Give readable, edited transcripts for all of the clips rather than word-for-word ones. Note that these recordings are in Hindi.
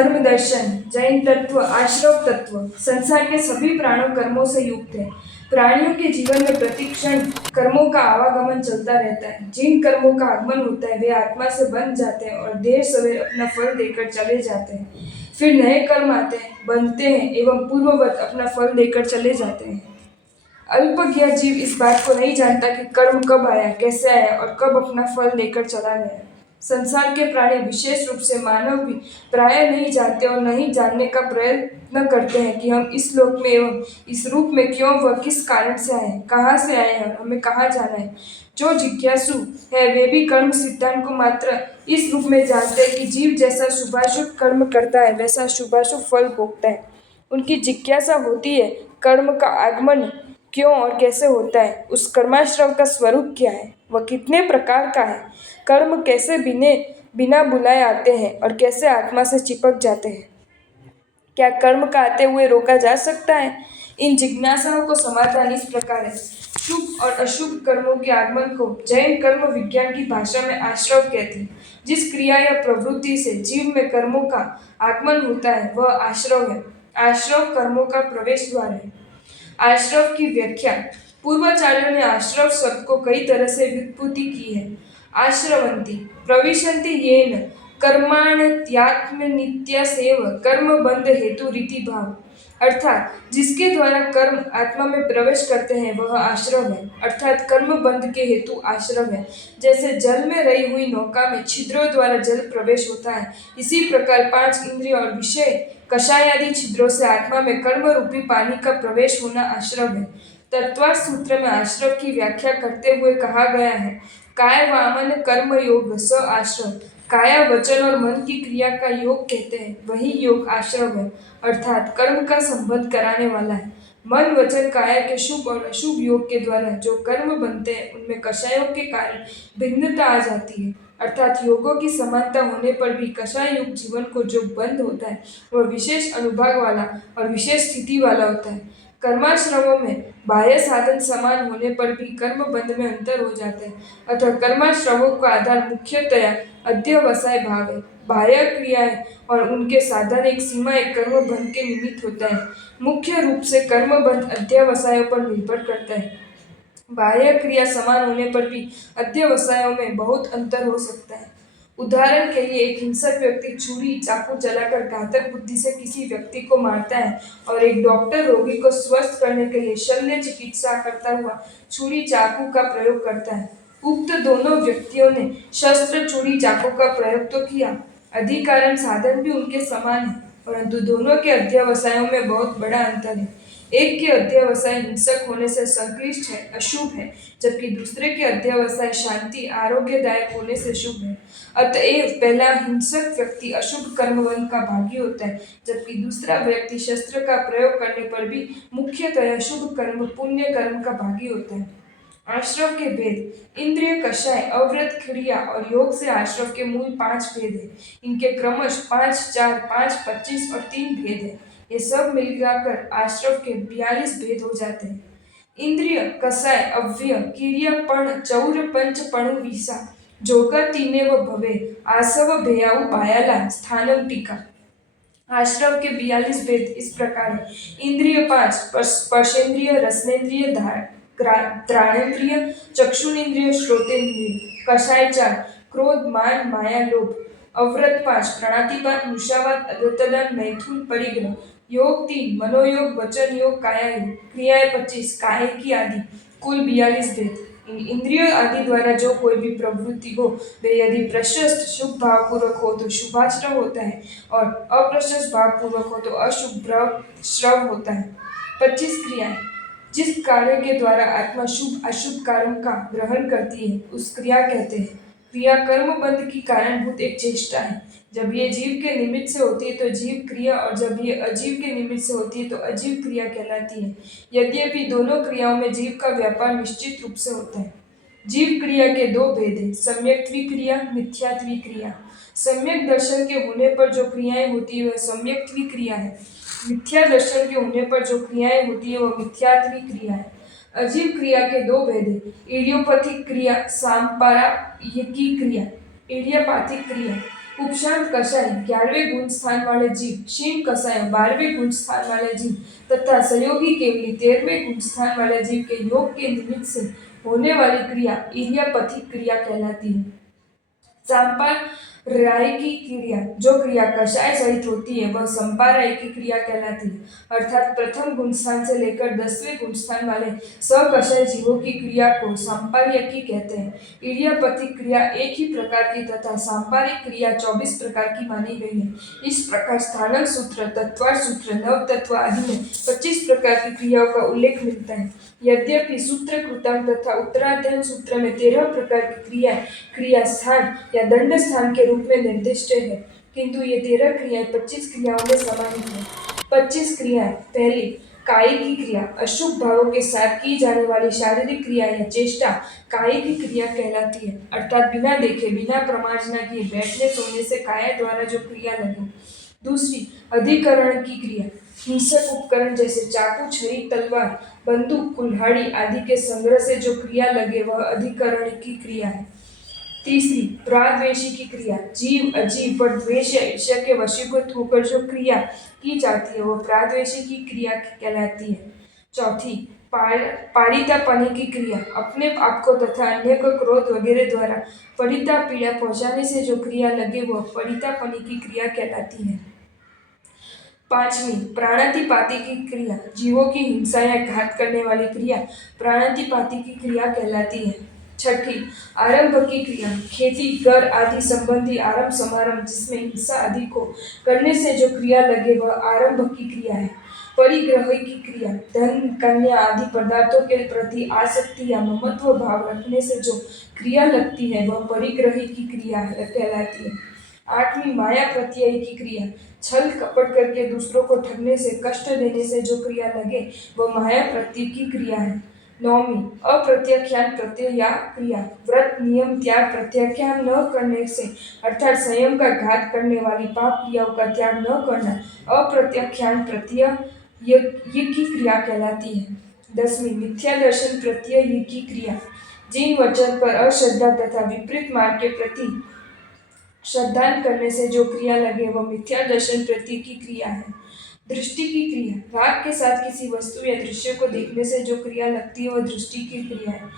धर्म दर्शन, जैन तत्व, आश्रव तत्व। संसार के सभी प्राणों कर्मों से युक्त है। प्राणियों के जीवन में प्रतिक्षण कर्मों का आवागमन चलता रहता है। जिन कर्मों का आगमन होता है वे आत्मा से बन जाते हैं और देर सवेर अपना फल देकर चले जाते हैं। फिर नए कर्म आते हैं, बनते हैं एवं पूर्ववत अपना फल देकर चले जाते हैं। अल्पज्ञ जीव इस बात को नहीं जानता कि कर्म कब आया, कैसे आया और कब अपना फल लेकर चला गया। संसार के प्राणी, विशेष रूप से मानव भी प्रायः नहीं जानते और नहीं जानने का प्रयत्न करते हैं कि हम इस लोक में एवं इस रूप में क्यों व किस कारण से आए, कहाँ से आए हैं और हमें कहाँ जाना है। जो जिज्ञासु है वे भी कर्म सिद्धांत को मात्र इस रूप में जानते हैं कि जीव जैसा शुभाशुभ कर्म करता है वैसा शुभाशुभ फल भोगता है। उनकी जिज्ञासा होती है कर्म का आगमन क्यों और कैसे होता है, उस कर्माश्रम का स्वरूप क्या है, वह कितने प्रकार का है, कर्म कैसे बिना बुलाए आते हैं और कैसे आत्मा से चिपक जाते हैं। क्या कर्म का आते हुए रोका जा सकता है? इन जिज्ञासाओं को समाधान इस प्रकार है। शुभ और अशुभ कर्मों के आगमन को जैन कर्म विज्ञान की भाषा में आश्रव कहते हैं। जिस क्रिया या प्रवृत्ति से जीव में कर्मों का आगमन होता है वह आश्रव है। आश्रव कर्मों का प्रवेश द्वार है। आश्रव की व्याख्या। पूर्वाचार्यों ने आश्रव शब्द को कई तरह से व्युत्पत्ति की है। आश्रवंती प्रविशन्ति येन कर्माण्यत्यात्मनित्यसेव कर्मबंध हेतु रीति भाव, अर्थात जिसके द्वारा कर्म आत्मा में प्रवेश करते हैं वह आश्रव है, अर्थात कर्म बंध के हेतु आश्रव है। जैसे जल में रही हुई नौका में छिद्रों द्वारा जल प्रवेश होता है, इसी प्रकार पांच इंद्रियों और विषय कषाय आदि छिद्रों से आत्मा में कर्म रूपी पानी का प्रवेश होना आश्रव है। तत्वार्थ सूत्र में आश्रव की व्याख्या करते हुए कहा गया है, काय वामन कर्म योग स आश्रव। काया वचन और मन की क्रिया का योग कहते हैं, वही योग आश्रव है, अर्थात कर्म का संबंध कराने वाला है। मन वचन काया के शुभ और अशुभ योग के द्वारा जो कर्म बनते हैं उनमें कषायों के कारण भिन्नता आ जाती है, अर्थात योगों की समानता होने पर भी कषाय युग जीवन को जो बंध होता है वह विशेष अनुभाग वाला और विशेष स्थिति वाला होता है। कर्माश्रमों में बाह्य साधन समान होने पर भी कर्म बंध में अंतर हो जाते हैं, अतः कर्माश्रमों का आधार मुख्यतया अध्यवसाय भाव है। बाह्य क्रियाएं और उनके साधन एक सीमा एक कर्म बंध के निमित्त होता है। मुख्य रूप से कर्म बंध अध्यवसायों पर निर्भर करता है। बाह्य क्रिया समान होने पर भी अध्यवसायों में बहुत अंतर हो सकता है। उदाहरण के लिए एक हिंसक व्यक्ति छुरी चाकू चलाकर घातक बुद्धि से किसी व्यक्ति को मारता है और एक डॉक्टर रोगी को स्वस्थ करने के लिए शल्य चिकित्सा करता हुआ छुरी चाकू का प्रयोग करता है। उक्त दोनों व्यक्तियों ने शस्त्र छुरी चाकू का प्रयोग तो किया, अधिकारण साधन भी उनके समान है, परंतु दोनों के अध्यवसायों में बहुत बड़ा अंतर है। एक के अध्यवसाय हिंसक होने से संक्लिष्ट है, अशुभ है, जबकि दूसरे के अध्यवसाय शांति आरोग्यदायक होने से शुभ है। अतएव पहला हिंसक व्यक्ति अशुभ कर्मबंध का भागी होता है, जबकि दूसरा व्यक्ति शस्त्र का प्रयोग करने पर भी मुख्यतः शुभ कर्म पुण्य कर्म का भागी होता है। आश्रव के भेद। इंद्रिय कषाय, अव्रत क्रिया और योग से आश्रव के मूल 5 भेद हैं। इनके क्रमश 5, 4, 5, 25 और 3 भेद हैं। ये सब मिलकर आश्रव के 42 भेद हो जाते हैं। इंद्रिय कषाय अव्यय क्रिया पण चौर पंच पणु वीसा जोगा तीने व भवे आसव भेयाऊ पायाला स्थानम टीका। आश्रव के 42 भेद इस प्रकार है। इंद्रिय 5, स्पर्शेंद्रिय, रसनेन्द्रिय, घ्राणेन्द्रिय, चक्षुरेन्द्रिय, श्रोतेन्द्रिय। कषाय 4, क्रोध, मान, माया, लोभ। अव्रत 5, प्रणातिपात, मुषावाद, अदत्तदान, मैथुन, परिग्रह। योग 3, मनोयोग, वचन योग, काया योग। क्रियाएं 25, कायिकी आदि। कुल 42 भेद। इंद्रियों आदि द्वारा जो कोई भी प्रवृत्ति हो वे यदि प्रशस्त शुभ भावपूर्वक हो तो शुभाश्रव होता है और अप्रशस्त भावपूर्वक हो तो अशुभ श्रव होता है। 25 क्रियाएं। जिस कार्य के द्वारा आत्मा शुभ अशुभ कर्म का ग्रहण करती है उस क्रिया कहते हैं। क्रिया कर्म बंध की कारणभूत एक चेष्टा है। जब ये जीव के निमित्त से होती है तो जीव क्रिया और जब ये अजीव के निमित्त से होती है तो अजीव क्रिया कहलाती है। यद्यपि दोनों क्रियाओं में जीव का व्यापार निश्चित रूप से होता है। जीव क्रिया के 2 भेद हैं, सम्यक्त्वी क्रिया, मिथ्यात्वी क्रिया। सम्यक दर्शन के होने पर जो क्रियाएं होती है वह सम्यक्त्वी क्रिया है। मिथ्या दर्शन के होने पर जो क्रियाएं होती है वह मिथ्यात्वी क्रिया है। अजीव क्रिया के 2 भेद हैं, इडियोपैथिक क्रिया, सांपारायिकी क्रिया। इडियोपैथिक क्रिया उपशांत कषाय 11वें गुण स्थान वाले जीव, क्षीण कषाय 12वें गुण स्थान वाले जीव तथा सहयोगी केवली 13वें गुण स्थान वाले जीव के योग के निमित्त से होने वाली क्रिया इलियापथिक क्रिया कहलाती है। संपारायिकी क्रिया, जो क्रिया कषाय सहित होती है वह संपारायिकी क्रिया कहलाती है। अर्थात प्रथम गुणस्थान से लेकर 10वें गुणस्थान वाले सकषाय जीवों की क्रिया को संपारयिकी कहते हैं। इलियापथिक क्रिया एक ही प्रकार की तथा सांपारिक क्रिया 24 प्रकार की मानी गई है। इस प्रकार स्थानक सूत्र, तत्वार्थ सूत्र, नवतत्व आदि में 25 प्रकार की क्रियाओं का उल्लेख मिलता है। यद्यपि सूत्र कृतांत तथा उत्तराध्ययन सूत्र में 13 प्रकार की क्रिया स्थान या दंड स्थान के रूप में निर्दिष्ट है, किंतु ये 13 क्रियाएं 25 क्रियाओं में समाहित हैं। 25 क्रियाएं। पहली, कायिकी क्रिया, अशुभ भावों के साथ की जाने वाली शारीरिक क्रिया या चेष्टा कायिकी क्रिया कहलाती है। अर्थात बिना देखे, बिना प्रमार्जना किए बैठने सोने से काया द्वारा जो क्रिया लगे। दूसरी, अधिकरण की क्रिया, हिंसक उपकरण जैसे चाकू, छुरी, तलवार, बंदूक, कुल्हाड़ी आदि के संग्रह से जो क्रिया लगे वह अधिकरण की क्रिया है। तीसरी, प्राद्वेषी की क्रिया, जीव अजीव पर द्वेष या ईर्ष्या के वशीभूत होकर जो क्रिया की जाती है वह प्राद्वेषी की क्रिया कहलाती है। चौथी, पारितापनी की क्रिया, अपने आप को तथा अन्य को क्रोध वगैरह द्वारा परिताप पीड़ा पहुंचाने से जो क्रिया लगे वह परितापनी की क्रिया कहलाती है। पांचवी, प्राणातिपाती की क्रिया, जीवों की हिंसा या घात करने वाली क्रिया प्राणातिपाती की क्रिया कहलाती है। छठी, आरंभ की क्रिया, खेती, घर आदि संबंधी आरंभ समारंभ जिसमें हिंसा आदि को करने से जो क्रिया लगे वह आरंभ की क्रिया है। परिग्रह की क्रिया, धन, कन्या आदि पदार्थों के प्रति आसक्ति या ममत्व भाव रखने से जो क्रिया लगती है वह परिग्रही की क्रिया कहलाती है। आठवीं, माया प्रत्यय की क्रिया, छल कपट करके दूसरों को ठगने से, कष्ट देने से जो क्रिया लगे वह माया प्रत्यय की क्रिया है। नौवीं, अप्रत्याख्यान प्रत्यय या क्रिया, व्रत, नियम, त्याग, प्रत्याख्यान न करने से अर्थात संयम का घात करने वाली पाप क्रियाओं का त्याग न करना अप्रत्याख्यान प्रत्यय की क्रिया कहलाती है। 10वीं, मिथ्या दर्शन प्रत्यय की क्रिया, जिन वचन पर अश्रद्धा तथा विपरीत मार्ग के प्रति श्रद्धान करने से जो क्रिया लगे वह मिथ्या दर्शन प्रत्यय की क्रिया है। दृष्टि की क्रिया, राग के साथ किसी वस्तु या दृश्य को देखने से जो क्रिया लगती है वह दृष्टि की क्रिया है।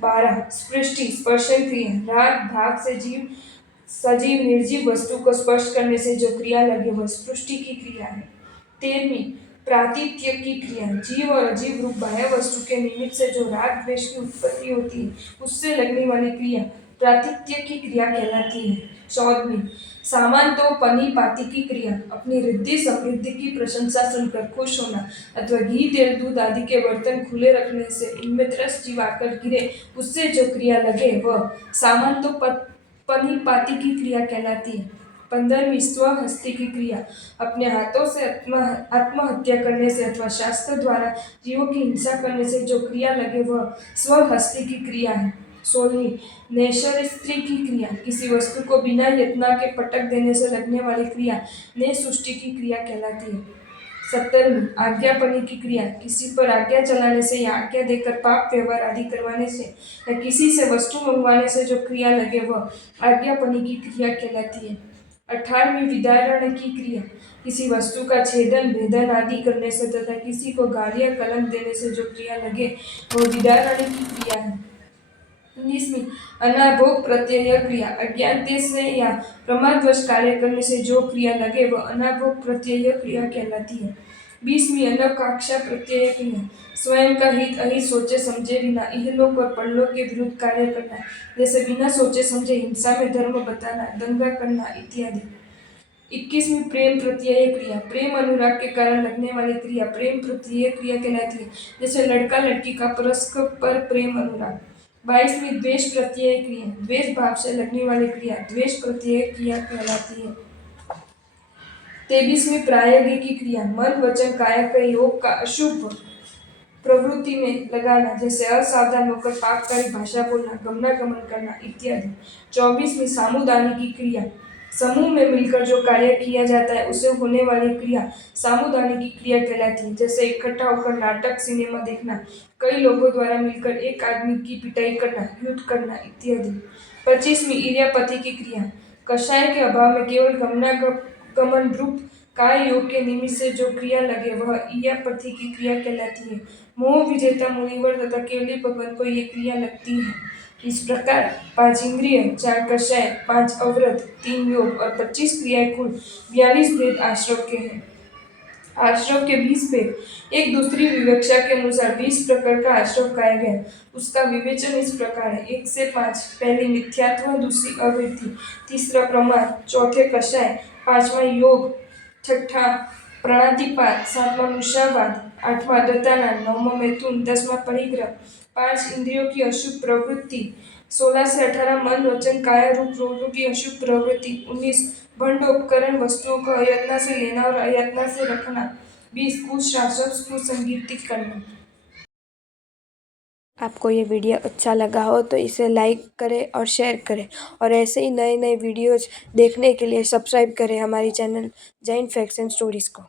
12, स्पृष्टि स्पर्शन क्रिया, राग भाव से जीव सजीव निर्जीव वस्तु को स्पर्श करने से जो क्रिया लगे वह स्पृष्टि की क्रिया है। 13वीं, प्रातिथ्य की क्रिया, जीव और अजीव रूप बाह्य वस्तु के निमित्त से जो राग द्वेष की उत्पत्ति होती है उससे लगने वाली क्रिया प्रातिथ्य की क्रिया कहलाती है। 14वीं, सामान्तोपनिपाती की क्रिया, अपनी रिद्धि समृद्धि की प्रशंसा सुनकर खुश होना अथवा घी, तेल, दूध आदि के बर्तन खुले रखने से उनमें त्रस्त जीव आकर गिरे उससे जो क्रिया लगे वह सामान्तोपनिपाती की क्रिया कहलाती है। 15वीं, स्वहस्ती की क्रिया, अपने हाथों से आत्महत्या करने से अथवा शास्त्र द्वारा जीवों की हिंसा करने से जो क्रिया लगे वह स्वहस्ती की क्रिया है। 16वीं, नैशस्त्री की क्रिया, किसी वस्तु को बिना यत्न के पटक देने से लगने वाली क्रिया नैसृष्टि की क्रिया कहलाती है। 17वीं, आज्ञापनी की क्रिया, किसी पर आज्ञा चलाने से या आज्ञा देकर पाप व्यवहार आदि करवाने से या किसी से वस्तु मंगवाने से जो क्रिया लगे वह आज्ञापनी की क्रिया कहलाती है। 18वीं, विदारण की क्रिया, किसी वस्तु का छेदन, भेदन आदि करने से तथा किसी को गाली या कलंक देने से जो क्रिया लगे वह विदारण की क्रिया है। 19वीं, अनाभोग प्रत्यय क्रिया, अज्ञानता से या प्रमादवश कार्य करने से जो क्रिया लगे वह अनाभोग प्रत्यय क्रिया कहलाती है। 20वीं, अनवकाक्षा प्रत्यय क्रिया, स्वयं का हित अहित सोचे समझे बिना इहलोक और परलोक के विरुद्ध कार्य करना, जैसे बिना सोचे समझे हिंसा में धर्म बताना, दंगा करना इत्यादि। 21वीं, प्रेम प्रत्यय क्रिया, प्रेम अनुराग के कारण लगने वाली क्रिया प्रेम प्रत्यय क्रिया कहलाती है, जैसे लड़का लड़की का परस्पर प्रेम अनुराग। 22वीं, द्वेष प्रत्यय क्रिया, द्वेष भाव से लगने वाली क्रिया द्वेष प्रत्यय क्रिया कहलाती है। 23वीं, प्रायोगिकी क्रिया, मन वचन काया के योग का अशुभ प्रवृत्ति में लगाना, जैसे असावधान होकर पापकारी भाषा बोलना, गमनागमन करना इत्यादि। 24वीं, सामुदानिकी क्रिया, समूह में मिलकर जो कार्य किया जाता है उसे होने वाली क्रिया सामुदानिकी क्रिया कहलाती है, जैसे इकट्ठा होकर नाटक, सिनेमा देखना, कई लोगों द्वारा मिलकर एक आदमी की पिटाई करना, युद्ध करना इत्यादि। 25वीं, इलियापति की क्रिया, कषाय के अभाव में केवल गमनागमन रूप काय योग के निमित्त से जो क्रिया लगे वह इयापथि की क्रिया कहलाती है। मोह विजेता मुनिवर तथा केवली भगवान को ये क्रिया लगती है। इस प्रकार 5 इंद्रिय, 4 कषाय, 5 अवरत, 3 योग और 25 क्रियाएं कुल 42 भेद आश्रव के हैं। आश्रव के 20 भेद। एक दूसरी विवक्षा के अनुसार 20 प्रकार का आश्रव कहा गया। उसका विवेचन इस प्रकार है: 1 से 5, पहली मिथ्यात्व, दूसरी अवृत्ति, तीसरा प्रमाद, चौथे कषाय, पांचवा योग, छठा प्राणातिपात, सातवां मुषावाद, आठवां दताना, नौवां मैथुन, 10वां परिग्रह, 5 इंद्रियों की अशुभ प्रवृत्ति, 16 से 18 मन वचन काया रूप रोगों की अशुभ प्रवृत्ति, 19 भंड उपकरण वस्तुओं को अयत्ना से लेना और अयत्ना से रखना, 20 कुशासक कुसंगीत करना। आपको ये वीडियो अच्छा लगा हो तो इसे लाइक करें और शेयर करें, और ऐसे ही नए नए वीडियोज़ देखने के लिए सब्सक्राइब करें हमारी channel Jain facts and stories को।